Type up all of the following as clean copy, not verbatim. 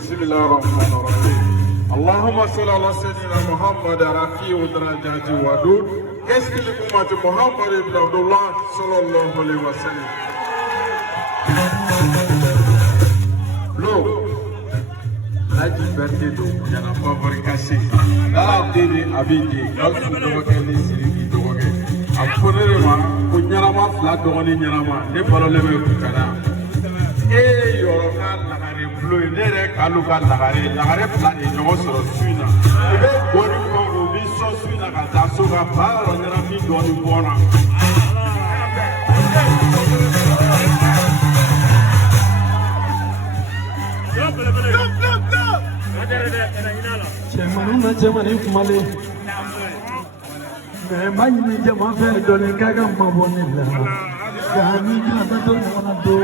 بسم الله الرحمن الرحيم اللهم صل على سيدنا محمد رفيع درجات ودود اسم لأمة محمد بن عبد الله صلى الله عليه وسلم لو Haji birthday to yana fabrikasi la dini abiji galsu dogoke ni siriki dogoke afonere ma kunyara ma fla dogoni nyara ma ne balole be kukana yoro ka lagare blo ne re kalu ka lagare fla ni nyogo soro suina be gori ko go bi so suina ka taso ka ba ro nyara mi doni bona Cemani kumale Memang jama fe dole kaga mabone la Gani kada to na do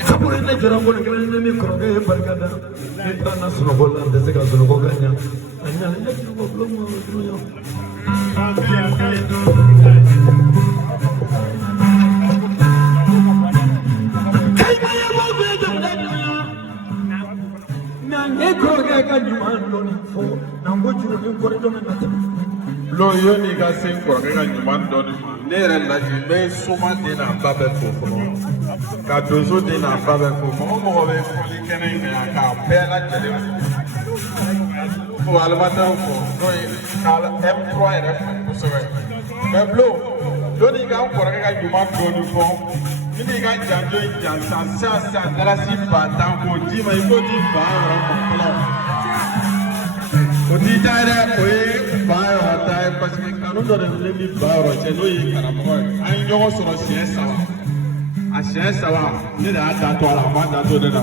Kapurnya jarang boleh kerana ini kerana yang berkata kita nak suruh bola, desa kita suruh boganya, hanya suruh belum dulunya. Loyo ni ka sen kɔrɔkɛ ka ɲuman dɔɔni ma ne yɛrɛ laji n bɛ soma den n'a ba bɛɛ fo fɔlɔ ka donso den n'a ba bɛɛ fo mɔgɔ mɔgɔ bɛ foli kɛnɛ in kan k'a bɛɛ lajɛlen fo alimatɛriw fo n'o ye ka M3 yɛrɛ fo kosɛbɛ mɛ bulo don n'i ka n kɔrɔkɛ ka ɲuman dɔɔni fɔ ni n'i ka janjo in jansa sisan dalasi ba tan k'o d'i ma i k'o di ba yɔrɔ ma fɔlɔ. O ti da dɛ o ye ba yɔrɔ ta ye parce que kanu dɔ de filɛ ni ba yɔrɔ cɛ n'o ye karamɔgɔ ye an ye ɲɔgɔn sɔrɔ siɲɛ 3 a siɲɛ 3 ne de y'a da to a la a ma da to ne la.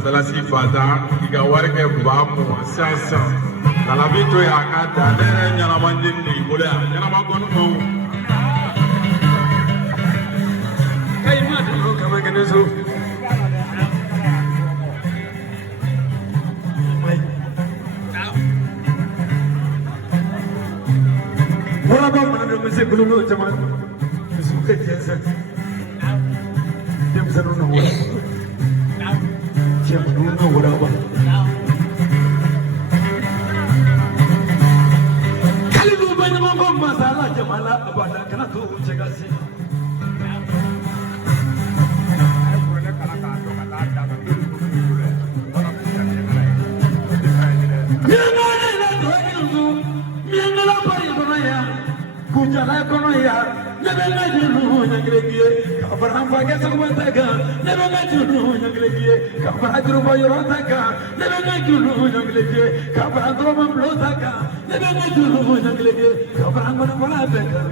Dalasi fada iga warke bamu sasa nalabi to ya kata dere nyana mandin ni boleh nyana magon ko kai ma do kama kene so wala ba mana do mese bulu jaman su ke jesa dem sanu no wala Jangan lupa kali lu banyak ngomong masalah jemalah abada kena tuh cegah sih. Kunjala kono ya, nebela julu nyangregie, kabar pakai semua taga, nebela julu nyangregie, kabar ajruba yoro taga, nebela julu nyangregie, kabar ajruba blo taga, nebela julu nyangregie, kabar angkona kola taga.